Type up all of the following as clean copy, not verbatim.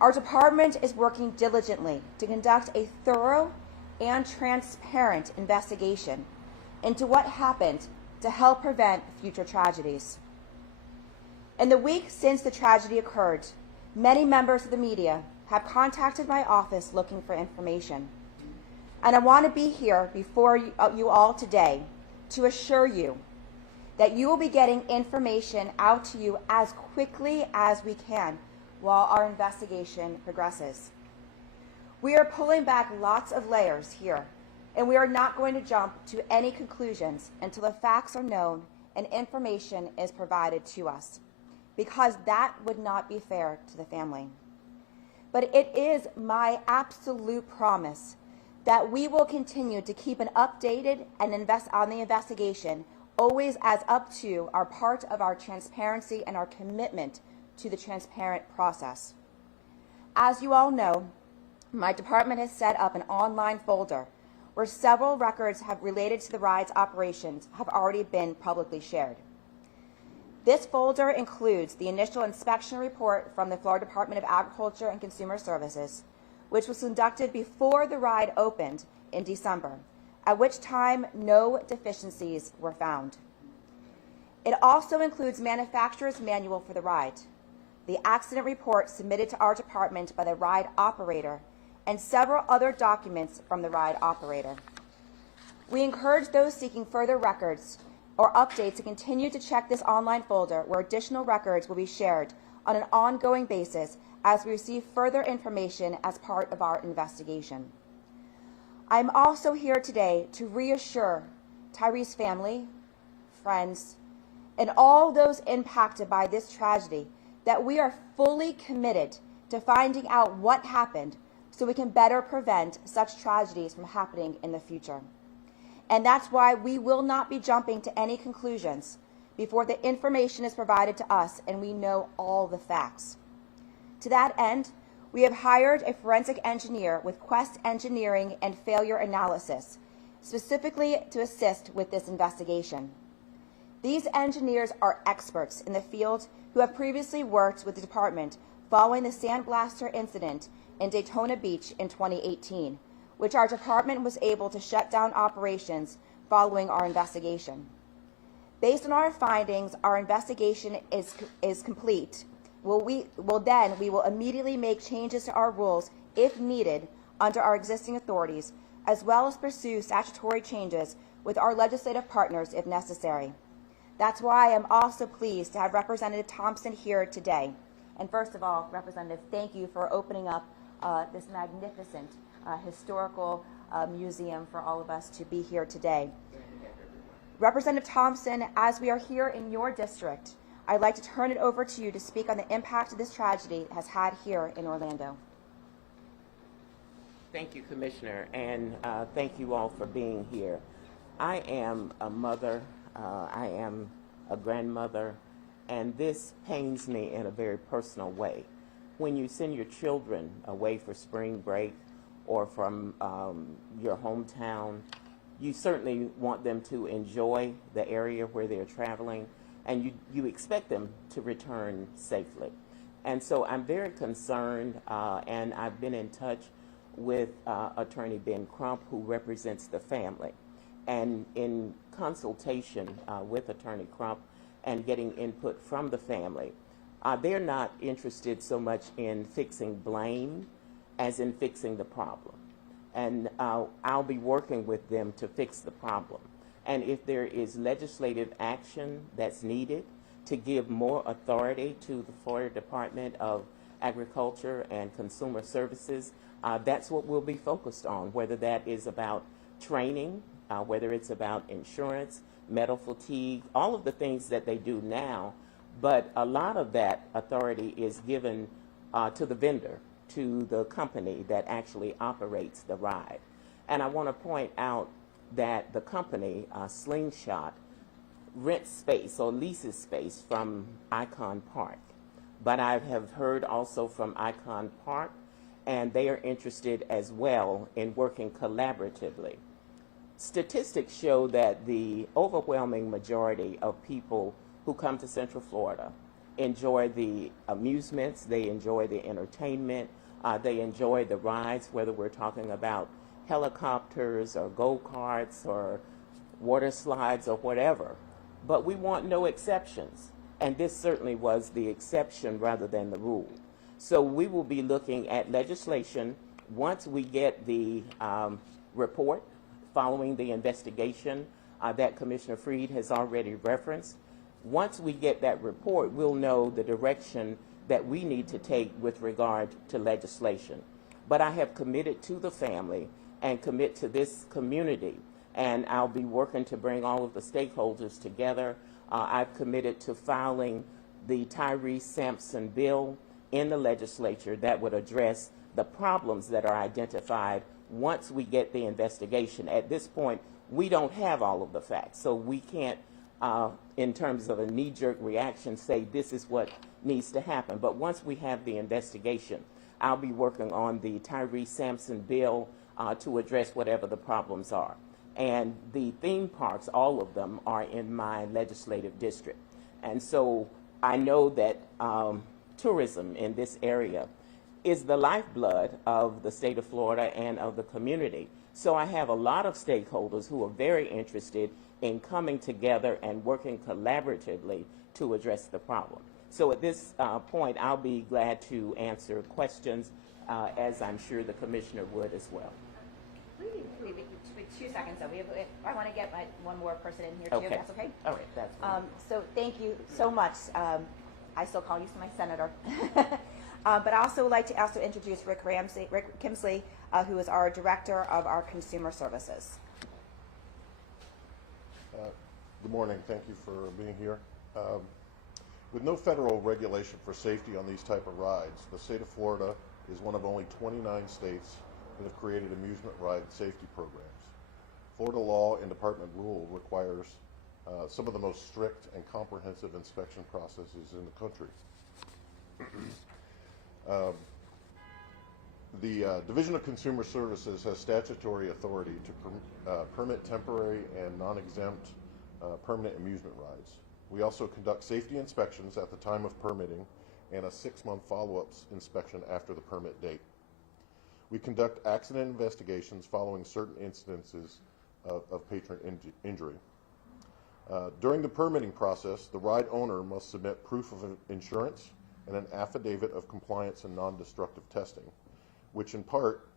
Our department is working diligently to conduct a thorough and transparent investigation into what happened to help prevent future tragedies. In the week since the tragedy occurred, many members of the media have contacted my office looking for information. And I want to be here before you all today to assure you that you will be getting information out to you as quickly as we can while our investigation progresses. We are pulling back lots of layers here, and we are not going to jump to any conclusions until the facts are known and information is provided to us, because that would not be fair to the family. But it is my absolute promise that we will continue to keep an updated and invest on the investigation, always as up to our part of our transparency and our commitment to the transparent process. As you all know, my department has set up an online folder where several records have related to the ride's operations have already been publicly shared. This folder includes the initial inspection report from the Florida Department of Agriculture and Consumer Services, which was conducted before the ride opened in December, at which time no deficiencies were found. It also includes manufacturer's manual for the ride, the accident report submitted to our department by the ride operator, and several other documents from the ride operator. We encourage those seeking further records or updates to continue to check this online folder, where additional records will be shared on an ongoing basis as we receive further information as part of our investigation. I'm also here today to reassure Tyre's family, friends, and all those impacted by this tragedy that we are fully committed to finding out what happened so we can better prevent such tragedies from happening in the future. And that's why we will not be jumping to any conclusions before the information is provided to us and we know all the facts. To that end, we have hired a forensic engineer with Quest Engineering and Failure Analysis, specifically to assist with this investigation. These engineers are experts in the field who have previously worked with the department following the sandblaster incident in Daytona Beach in 2018, which our department was able to shut down operations following our investigation. Based on our findings, our investigation is complete. We will immediately make changes to our rules if needed under our existing authorities, as well as pursue statutory changes with our legislative partners if necessary. That's why I'm also pleased to have Representative Thompson here today. And first of all, Representative, thank you for opening up this magnificent historical museum for all of us to be here today. Representative Thompson, as we are here in your district, I'd like to turn it over to you to speak on the impact this tragedy has had here in Orlando. Thank you, Commissioner, and thank you all for being here. I am a mother, I am a grandmother, and this pains me in a very personal way. When you send your children away for spring break or from your hometown, you certainly want them to enjoy the area where they're traveling, and you expect them to return safely. And so I'm very concerned, and I've been in touch with Attorney Ben Crump, who represents the family. And in consultation with Attorney Crump and getting input from the family, they're not interested so much in fixing blame as in fixing the problem. And I'll be working with them to fix the problem. And if there is legislative action that's needed to give more authority to the Florida Department of Agriculture and Consumer Services, that's what we'll be focused on, whether that is about training, whether it's about insurance, metal fatigue, all of the things that they do now. But a lot of that authority is given to the vendor, to the company that actually operates the ride. And I want to point out that the company, Slingshot, rents space or leases space from Icon Park. But I have heard also from Icon Park, and they are interested as well in working collaboratively. Statistics show that the overwhelming majority of people who come to Central Florida enjoy the amusements, they enjoy the entertainment, they enjoy the rides, whether we're talking about helicopters or go-karts or water slides or whatever. But we want no exceptions, and this certainly was the exception rather than the rule. So we will be looking at legislation once we get the report following the investigation that Commissioner Fried has already referenced. Once we get that report, we'll know the direction that we need to take with regard to legislation. But I have committed to the family and commit to this community, and I'll be working to bring all of the stakeholders together. I've committed to filing the Tyre Sampson bill in the legislature that would address the problems that are identified once we get the investigation. At this point, we don't have all of the facts, so we can't, in terms of a knee-jerk reaction, say this is what needs to happen. But once we have the investigation, I'll be working on the Tyre Sampson bill to address whatever the problems are. And the theme parks, all of them, are in my legislative district. And so I know that tourism in this area is the lifeblood of the state of Florida and of the community. So I have a lot of stakeholders who are very interested in coming together and working collaboratively to address the problem. So at this point, I'll be glad to answer questions, as I'm sure the Commissioner would as well. Wait, 2 seconds though. I want to get one more person in here too, Okay. if that's okay? All right, that's fine. So thank you so much. I still call you my senator. But I also would like to also introduce Rick Kimsey, who is our Director of our Consumer Services. Good morning. Thank you for being here. With no federal regulation for safety on these type of rides, the state of Florida is one of only 29 states that have created amusement ride safety programs. Florida law and department rule requires some of the most strict and comprehensive inspection processes in the country. The Division of Consumer Services has statutory authority to permit temporary and non-exempt permanent amusement rides. We also conduct safety inspections at the time of permitting and a 6-month follow-up inspection after the permit date. We conduct accident investigations following certain instances of patron injury. During the permitting process, the ride owner must submit proof of insurance and an affidavit of compliance and non-destructive testing, which in part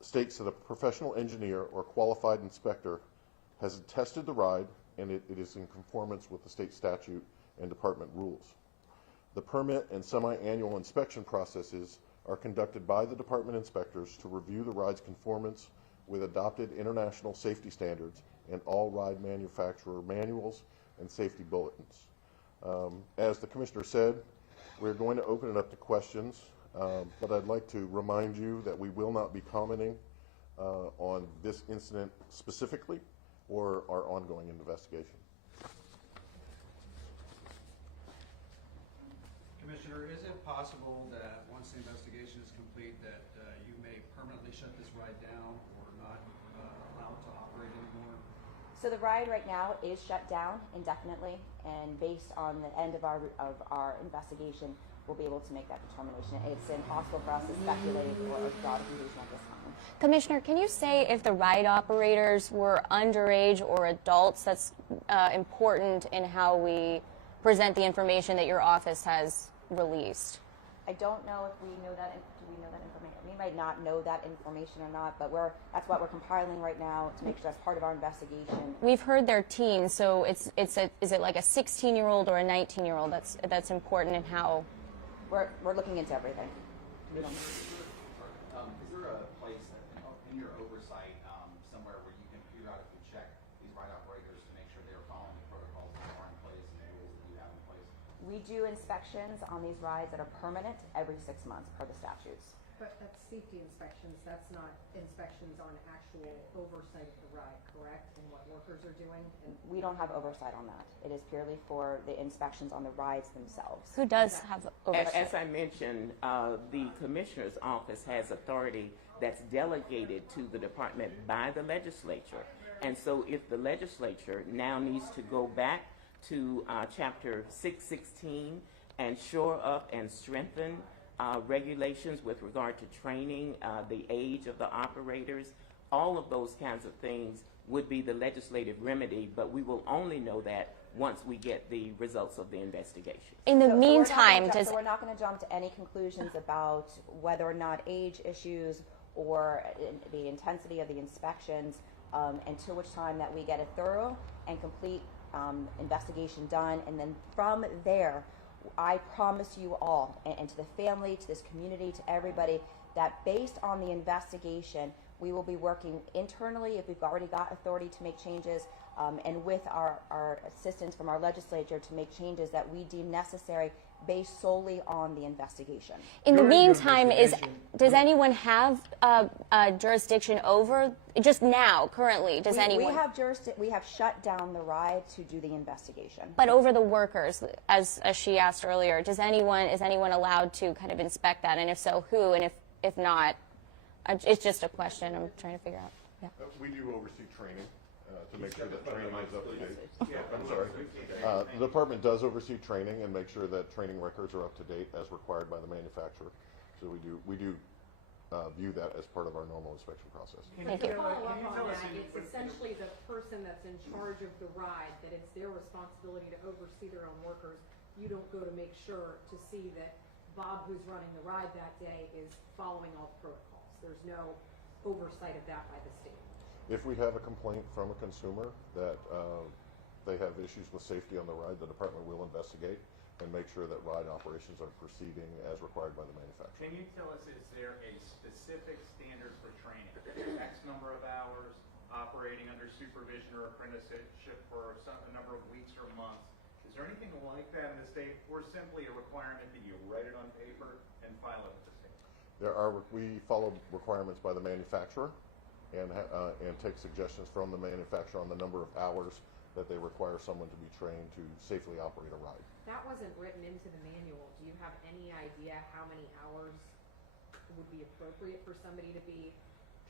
states that a professional engineer or qualified inspector has tested the ride and it is in conformance with the state statute and department rules. The permit and semi-annual inspection processes are conducted by the department inspectors to review the ride's conformance with adopted international safety standards and all ride manufacturer manuals and safety bulletins. As the Commissioner said, we're going to open it up to questions, but I'd like to remind you that we will not be commenting on this incident specifically or our ongoing investigation. Commissioner, is it possible that once the investigation is complete that you may permanently shut this ride down or not allow it to operate anymore? So the ride right now is shut down indefinitely, and based on the end of our investigation, we'll be able to make that determination. It's impossible for us to speculate or draw a conclusion at this time. Commissioner, can you say if the ride operators were underage or adults? That's important in how we present the information that your office has released. I don't know if we know that. Do we know that information? We might not know that information or not, but that's what we're compiling right now to make sure that's part of our investigation. We've heard they're teens, so is it like a 16-year-old or a 19-year-old? That's important in how. We're looking into everything. We don't know. Is there a place in your oversight somewhere where you can periodically check these ride operators to make sure they're following the protocols that are in place and the rules that you have in place? We do inspections on these rides that are permanent every 6 months per the statutes. But that's safety inspections, that's not inspections on actual oversight of the ride, correct? And what workers are doing? And We don't have oversight on that. It is purely for the inspections on the rides themselves. Who does have oversight? As I mentioned, the Commissioner's office has authority that's delegated to the department by the legislature. And so if the legislature now needs to go back to Chapter 616 and shore up and strengthen regulations with regard to training, the age of the operators. All of those kinds of things would be the legislative remedy, but we will only know that once we get the results of the investigation. In the meantime, so we're not going to jump to any conclusions about whether or not age issues or the intensity of the inspections until which time that we get a thorough and complete investigation done, and then from there, I promise you all, and to the family, to this community, to everybody, that based on the investigation, we will be working internally if we've already got authority to make changes, and with our assistance from our legislature to make changes that we deem necessary based solely on the investigation. In the meantime, does anyone have jurisdiction over, just now, currently, does anyone? We have shut down the ride to do the investigation. But over the workers, as she asked earlier, is anyone allowed to kind of inspect that? And if so, who? And if not, it's just a question I'm trying to figure out. Yeah. We do oversee training to make sure that training is up to date. I'm sorry. The department does oversee training and make sure that training records are up to date as required by the manufacturer. So we do view that as part of our normal inspection process. Thank you. To follow up on that, it's essentially the person that's in charge of the ride, that it's their responsibility to oversee their own workers. You don't go to make sure to see that Bob, who's running the ride that day, is following all the protocols. There's no oversight of that by the state. If we have a complaint from a consumer that they have issues with safety on the ride, the department will investigate and make sure that ride operations are proceeding as required by the manufacturer. Can you tell us, is there a specific standard for training? X number of hours, operating under supervision or apprenticeship for a number of weeks or months? Is there anything like that in the state, or simply a requirement that you write it on paper and file it with the state? We follow requirements by the manufacturer and take suggestions from the manufacturer on the number of hours that they require someone to be trained to safely operate a ride. That wasn't written into the manual. Do you have any idea how many hours would be appropriate for somebody to be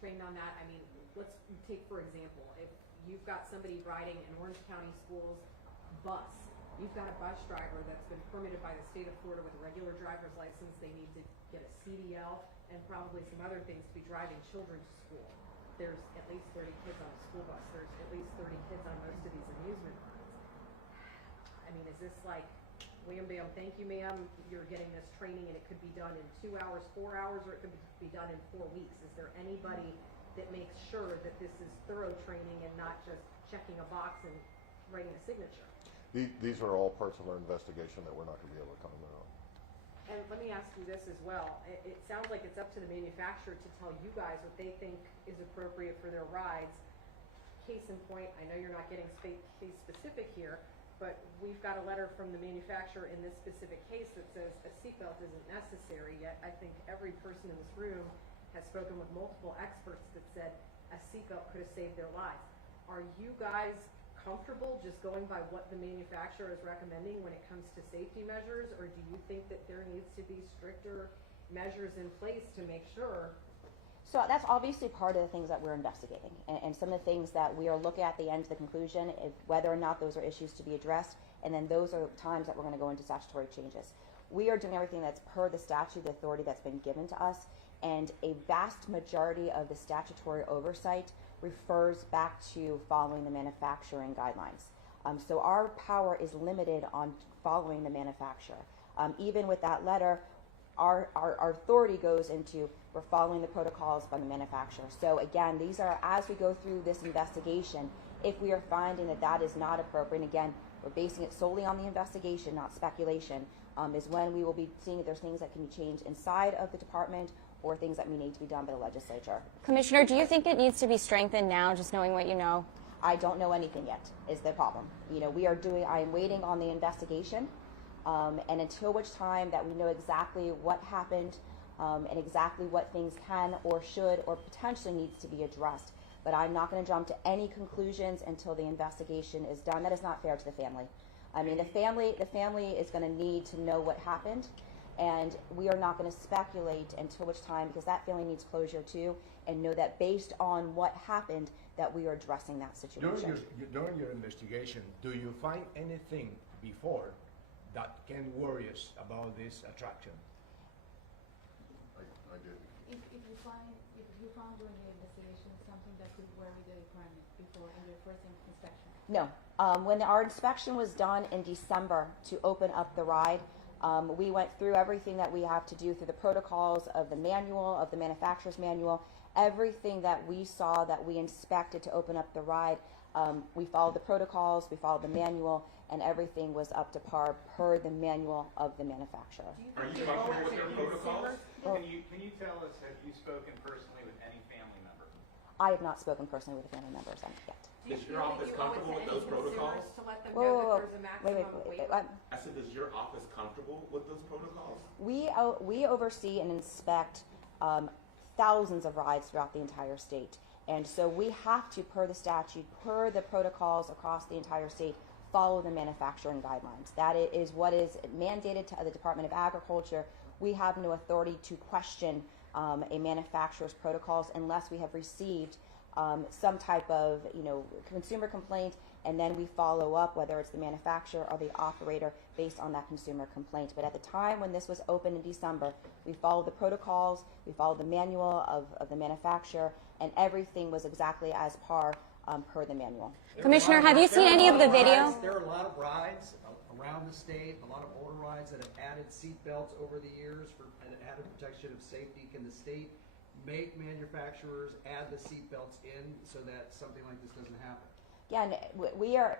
trained on that? I mean, let's take, for example, if you've got somebody riding an Orange County Schools bus, you've got a bus driver that's been permitted by the state of Florida with a regular driver's license. They need to get a CDL and probably some other things to be driving children to school. There's at least 30 kids on a school bus. There's at least 30 kids on most of these amusement rides. I mean, is this like, wham bam, thank you ma'am, you're getting this training and it could be done in 2 hours, 4 hours, or it could be done in 4 weeks? Is there anybody that makes sure that this is thorough training and not just checking a box and writing a signature? These are all parts of our investigation that we're not going to be able to comment on. And let me ask you this as well. It sounds like it's up to the manufacturer to tell you guys what they think is appropriate for their rides. Case in point, I know you're not getting case specific here, but we've got a letter from the manufacturer in this specific case that says a seatbelt isn't necessary, yet I think every person in this room has spoken with multiple experts that said a seatbelt could have saved their lives. Are you guys comfortable just going by what the manufacturer is recommending when it comes to safety measures, or do you think that there needs to be stricter measures in place to make sure? So that's obviously part of the things that we're investigating, and some of the things that we are looking at the end of the conclusion, whether or not those are issues to be addressed, and then those are times that we're going to go into statutory changes. We are doing everything that's per the statute, the authority that's been given to us, and a vast majority of the statutory oversight refers back to following the manufacturing guidelines. So our power is limited on following the manufacturer. Even with that letter, our authority goes into we're following the protocols by the manufacturer. So again, these are, as we go through this investigation, if we are finding that that is not appropriate, and again, we're basing it solely on the investigation, not speculation, is when we will be seeing if there's things that can be changed inside of the department or things that may need to be done by the legislature. Commissioner, do you think it needs to be strengthened now, just knowing what you know? I don't know anything yet, is the problem. You know, I am waiting on the investigation, and until which time that we know exactly what happened and exactly what things can or should or potentially needs to be addressed. But I'm not going to jump to any conclusions until the investigation is done. That is not fair to the family. I mean, the family is going to need to know what happened, And we are not going to speculate until which time, because that family needs closure too, and know that based on what happened, that we are addressing that situation. During your investigation, do you find anything before that can worry us about this attraction? I did. If you found during the investigation something that could worry the department before in your first inspection? No. When our inspection was done in December to open up the ride, we went through everything that we have to do through the protocols of the manual, of the manufacturer's manual, everything that we saw that we inspected to open up the ride. We followed the protocols, we followed the manual, and everything was up to par per the manual of the manufacturer. Are you comfortable with their protocols? Can you tell us, have you spoken personally with any family member? I have not spoken personally with the family members yet. Is your office comfortable with those protocols? To let them Whoa, know whoa, that whoa. there's a Wait, maximum weight limit? I said, is your office comfortable with those protocols? We oversee and inspect thousands of rides throughout the entire state. And so we have to, per the statute, per the protocols across the entire state, follow the manufacturing guidelines. That is what is mandated to the Department of Agriculture. We have no authority to question a manufacturer's protocols unless we have received some type of consumer complaint, and then we follow up, whether it's the manufacturer or the operator, based on that consumer complaint. But at the time when this was open in December, we followed the protocols, we followed the manual of the manufacturer, and everything was exactly as per the manual. Commissioner, have you seen any of the video? There are a lot of rides around the state, a lot of older rides that have added seat belts over the years for an added protection of safety. Can the state make manufacturers add the seat belts in so that something like this doesn't happen? Again, we are,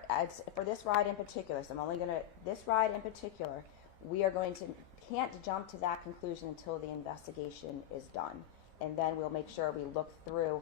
for this ride in particular, so I'm only going to, this ride in particular, we are going to, can't jump to that conclusion until the investigation is done. And then we'll make sure we look through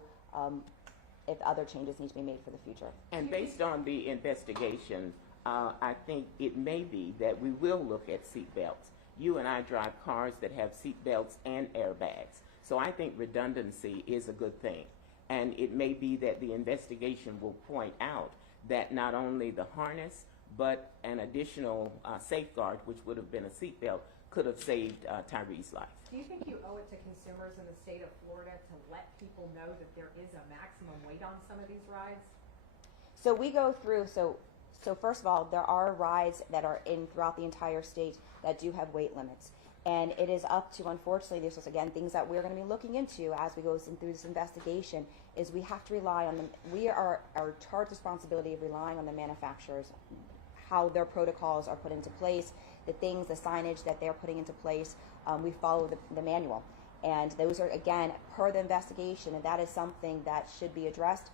if other changes need to be made for the future. And based on the investigation, I think it may be that we will look at seat belts. You and I drive cars that have seat belts and airbags. So I think redundancy is a good thing. And it may be that the investigation will point out that not only the harness, but an additional safeguard, which would have been a seat belt, could have saved Tyre's life. Do you think you owe it to consumers in the state of Florida to let people know that there is a maximum weight on some of these rides? So we go through, so first of all, there are rides that are in throughout the entire state that do have weight limits. And it is up to, unfortunately, this is again things that we're going to be looking into as we go through this investigation, is we have to rely on them. We are our charged responsibility of relying on the manufacturers, how their protocols are put into place, the things, the signage that they're putting into place. We follow the manual. And those are, again, per the investigation, and that is something that should be addressed.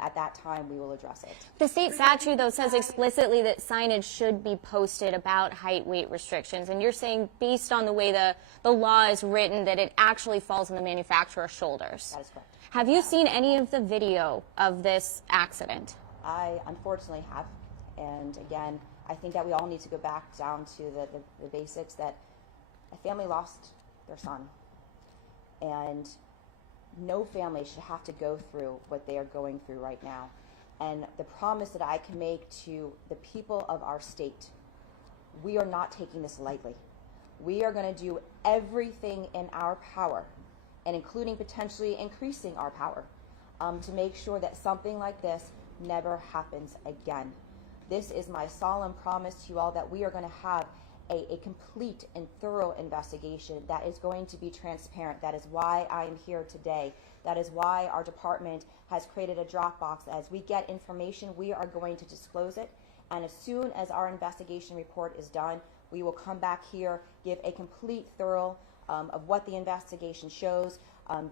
At that time, we will address it. The state statute, though, says explicitly that signage should be posted about height, weight restrictions. And you're saying, based on the way the law is written, that it actually falls on the manufacturer's shoulders. That is correct. Have you seen any of the video of this accident? I unfortunately have. And again, I think that we all need to go back down to the basics, that a family lost their son. And no family should have to go through what they are going through right now. And the promise that I can make to the people of our state, we are not taking this lightly. We are going to do everything in our power, and including potentially increasing our power, to make sure that something like this never happens again. This is my solemn promise to you all, that we are going to have a complete and thorough investigation that is going to be transparent. That is why I am here today. That is why our department has created a Dropbox. As we get information, we are going to disclose it. And as soon as our investigation report is done, we will come back here, give a complete thorough of what the investigation shows,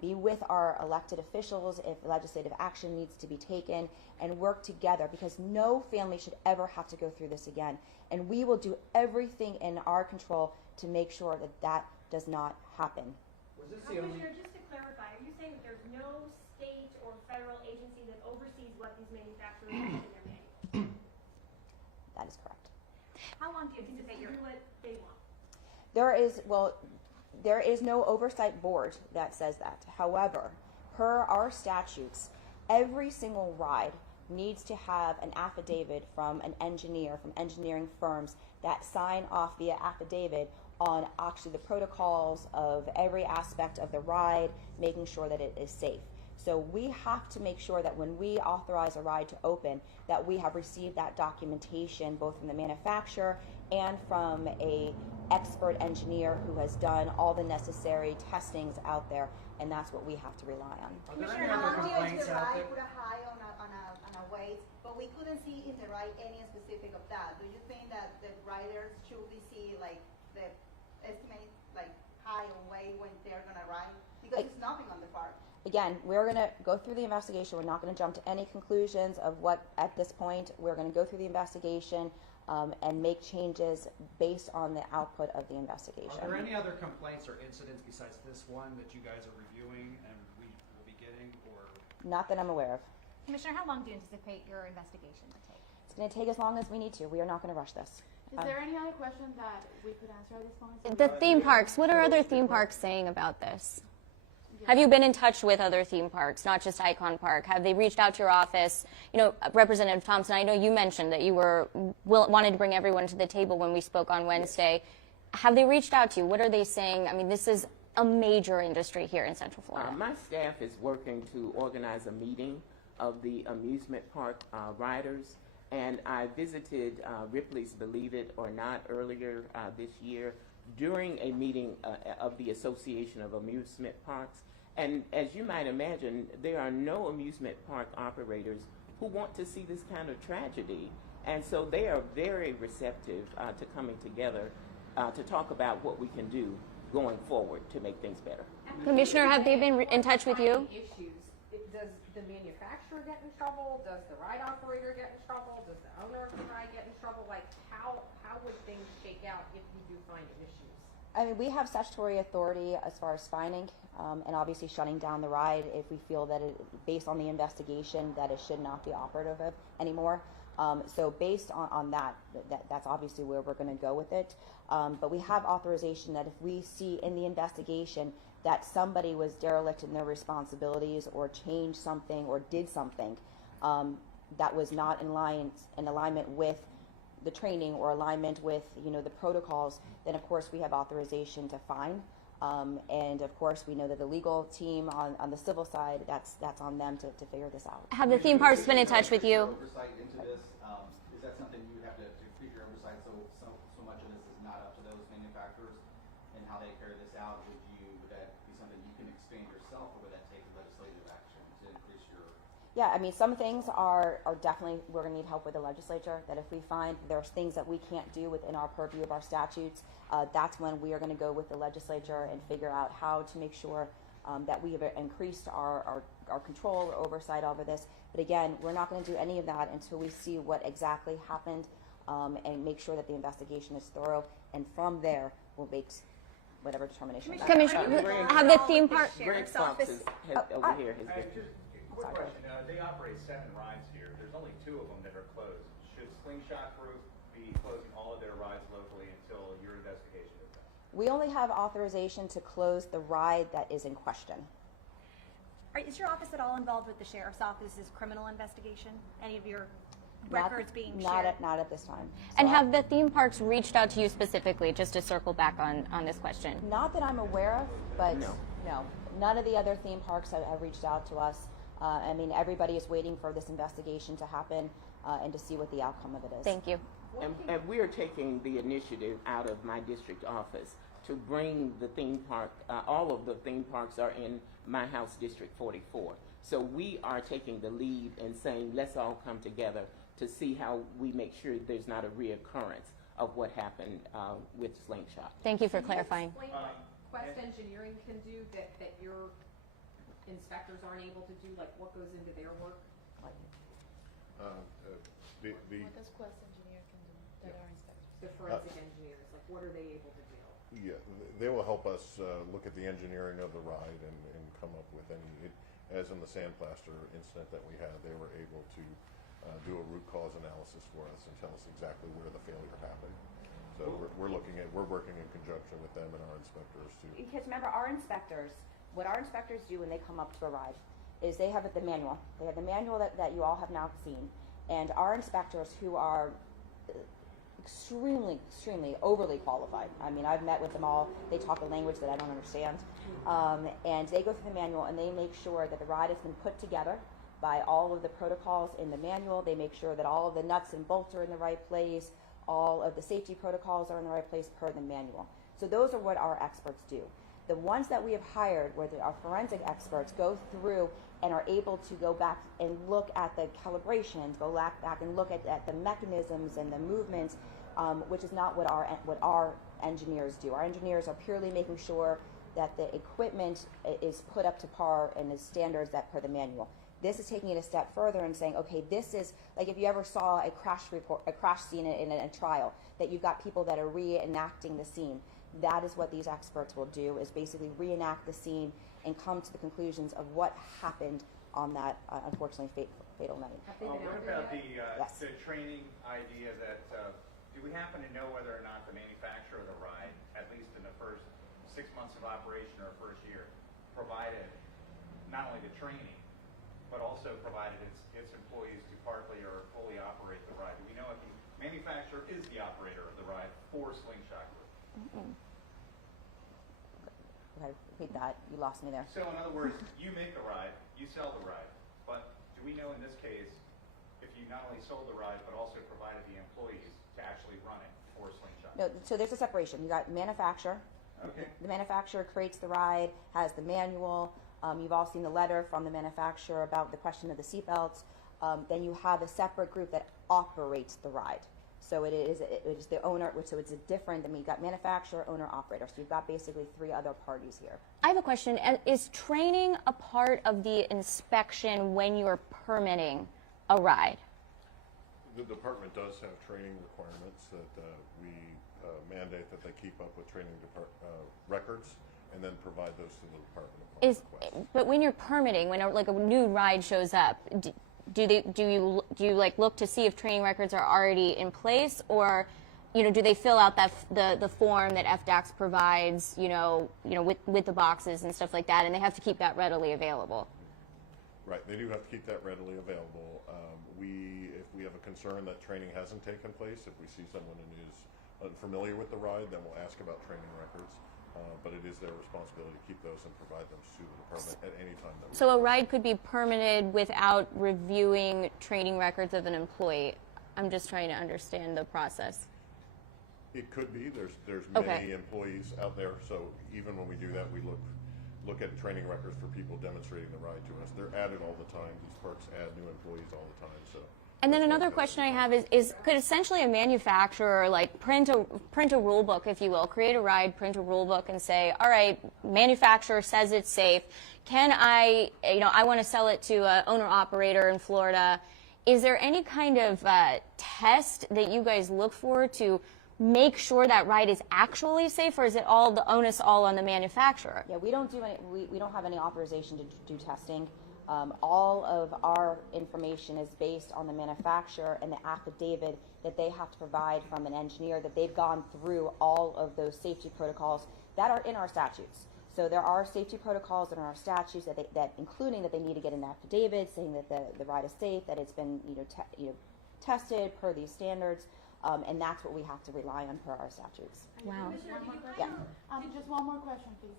be with our elected officials if legislative action needs to be taken, and work together, because no family should ever have to go through this again. And we will do everything in our control to make sure that that does not happen. Was this the only? Commissioner, just to clarify, are you saying that there's no state or federal agency that oversees what these manufacturers have in their manuals? That is correct. How long do you anticipate you're what they want? There is no oversight board that says that. However, per our statutes, every single ride needs to have an affidavit from an engineer, from engineering firms, that sign off via affidavit on actually the protocols of every aspect of the ride, making sure that it is safe. So we have to make sure that when we authorize a ride to open, that we have received that documentation both from the manufacturer and from a expert engineer who has done all the necessary testings out there, and that's what we have to rely on. Are there Commissioner, any how other long complaints the out ride there? put a high on a weight, but we couldn't see in the ride any specific of that. Do you think that the riders should be see like the estimate like high on weight when they're gonna ride? Because it's nothing on the park. Again, we're going to go through the investigation. We're not going to jump to any conclusions of what at this point. We're going to go through the investigation and make changes based on the output of the investigation. Are there any other complaints or incidents besides this one that you guys are reviewing and we will be getting, or? Not that I'm aware of. Commissioner, how long do you anticipate your investigation to take? It's going to take as long as we need to. We are not going to rush this. Is there any other question that we could answer at this point? The theme parks, what are other theme parks saying about this? Have you been in touch with other theme parks, not just Icon Park? Have they reached out to your office? You know, Representative Thompson, I know you mentioned that you wanted to bring everyone to the table when we spoke on Wednesday. Have they reached out to you? What are they saying? I mean, this is a major industry here in Central Florida. My staff is working to organize a meeting of the amusement park riders, and I visited Ripley's Believe It or Not earlier this year during a meeting of the Association of Amusement Parks. And as you might imagine, there are no amusement park operators who want to see this kind of tragedy. And so they are very receptive to coming together to talk about what we can do going forward to make things better. Commissioner, have they been in touch with you? Issues. Does the manufacturer get in trouble? Does the ride operator get in trouble? Does the owner of the ride get in trouble? Like, how would things shake out if you do find issues? I mean, we have statutory authority as far as fining and obviously shutting down the ride if we feel that based on the investigation, that it should not be operative anymore. So based on that's obviously where we're going to go with it. But we have authorization that if we see in the investigation that somebody was derelict in their responsibilities or changed something or did something that was not in alignment with the training or alignment with the protocols, then of course we have authorization to fine. And of course we know that the legal team on the civil side, that's on them to figure this out. Have the theme parks been in touch with you? Oversight into this, is that something you would have to increase your oversight so much of this is not up to those manufacturers and how they carry this out? Would that be something you can expand yourself, or would that take legislative action to increase your? Yeah, I mean, some things are definitely, we're going to need help with the legislature, that if we find there's things that we can't do within our purview of our statutes, that's when we are going to go with the legislature and figure out how to make sure that we have increased our control or oversight over this. But again, we're not going to do any of that until we see what exactly happened and make sure that the investigation is thorough. And from there, we'll make whatever determination. Commissioner, have the theme park... Greg Fox over here has been... Quick question. They operate 7 rides here. There's only 2 of them that are closed. Should Slingshot Group be closing all of their rides locally until your investigation is done? We only have authorization to close the ride that is in question. Is your office at all involved with the Sheriff's Office's criminal investigation? Any of your records being shared? Not at this time. And have the theme parks reached out to you specifically, just to circle back on this question? Not that I'm aware of, but no. None of the other theme parks have reached out to us. I mean, everybody is waiting for this investigation to happen and to see what the outcome of it is. Thank you. And we are taking the initiative out of my district office to bring the theme park, all of the theme parks are in my house, District 44. So we are taking the lead and saying, let's all come together to see how we make sure there's not a reoccurrence of what happened with Slingshot. Thank you for clarifying. Explain what Quest Engineering can do that your inspectors aren't able to do, like what goes into their work? What does Quest Engineer can do that our inspectors? The forensic engineers, like what are they able to do? Yeah, they will help us look at the engineering of the ride and come up with any, as in the sandplaster incident that we had, they were able to do a root cause analysis for us and tell us exactly where the failure happened. So we're working in conjunction with them and our inspectors too. Because remember, what our inspectors do when they come up to a ride is they have the manual. They have the manual that you all have now seen. And our inspectors, who are extremely overly qualified. I mean, I've met with them all. They talk a language that I don't understand. And they go through the manual and they make sure that the ride has been put together by all of the protocols in the manual. They make sure that all of the nuts and bolts are in the right place, all of the safety protocols are in the right place per the manual. So those are what our experts do. The ones that we have hired, where our forensic experts go through and are able to go back and look at the calibrations, go back and look at the mechanisms and the movements, which is not what our engineers do. Our engineers are purely making sure that the equipment is put up to par and the standards that per the manual. This is taking it a step further and saying, okay, this is like if you ever saw a crash scene in a trial, that you've got people that are reenacting the scene. That is what these experts will do, is basically reenact the scene and come to the conclusions of what happened on that unfortunately fatal night. What about the Yes. the training idea that, do we happen to know whether or not the manufacturer of the ride, at least in the first 6 months of operation or first year, provided not only the training, but also provided its employees to partly or fully operate the ride? Do we know if the manufacturer is the operator of the ride for Slingshot Group? Okay, repeat that. You lost me there. So in other words, you make the ride, you sell the ride, but do we know in this case if you not only sold the ride but also provided the employees to actually run it for Slingshot? No, so there's a separation. You got manufacturer. Okay. The manufacturer creates the ride, has the manual. You've all seen the letter from the manufacturer about the question of the seatbelts. Then you have a separate group that operates the ride. So it is the owner, so it's different. I mean, you've got manufacturer, owner, operator. So you've got basically 3 other parties here. I have a question. Is training a part of the inspection when you're permitting a ride? The department does have training requirements that we mandate that they keep up with training records and then provide those to the department upon request. But when you're permitting, when a new ride shows up, do you look to see if training records are already in place, or do they fill out the form that FDACS provides, with the boxes and stuff like that, and they have to keep that readily available? Right, they do have to keep that readily available. If we have a concern that training hasn't taken place, if we see someone who is unfamiliar with the ride, then we'll ask about training records. But it is their responsibility to keep those and provide them to the department at any time. So a ride could be permitted without reviewing training records of an employee. I'm just trying to understand the process. It could be. There's many employees out there, so even when we do that, we look at training records for people demonstrating the ride to us. They're added all the time. These parks add new employees all the time. So. And then another question I have is could essentially a manufacturer print a rule book, if you will, create a ride, print a rule book, and say, all right, manufacturer says it's safe. Can I want to sell it to an owner operator in Florida. Is there any kind of test that you guys look for to make sure that ride is actually safe, or is it all the onus all on the manufacturer? Yeah, we don't do any. We don't have any authorization to do testing. All of our information is based on the manufacturer and the affidavit that they have to provide from an engineer that they've gone through all of those safety protocols that are in our statutes. So there are safety protocols that are in our statutes that including that they need to get an affidavit saying that the ride is safe, that it's been tested per these standards, and that's what we have to rely on per our statutes. Wow. Yeah. Just one more question, please.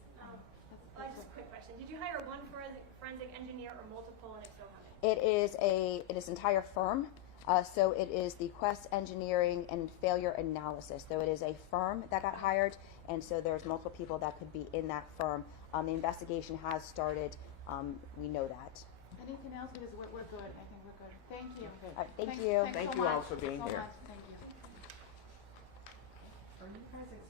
Just a quick question. Did you hire one forensic engineer or multiple, and if so, how It many? is an entire firm. So it is the Quest Engineering and Failure Analysis. So it is a firm that got hired, and so there's multiple people that could be in that firm. The investigation has started. We know that. Anything else? Because we're good. I think we're good. Thank you. All right, thank you. Thanks Thank so you all much. for being So here. much. Thank you. Are you guys expecting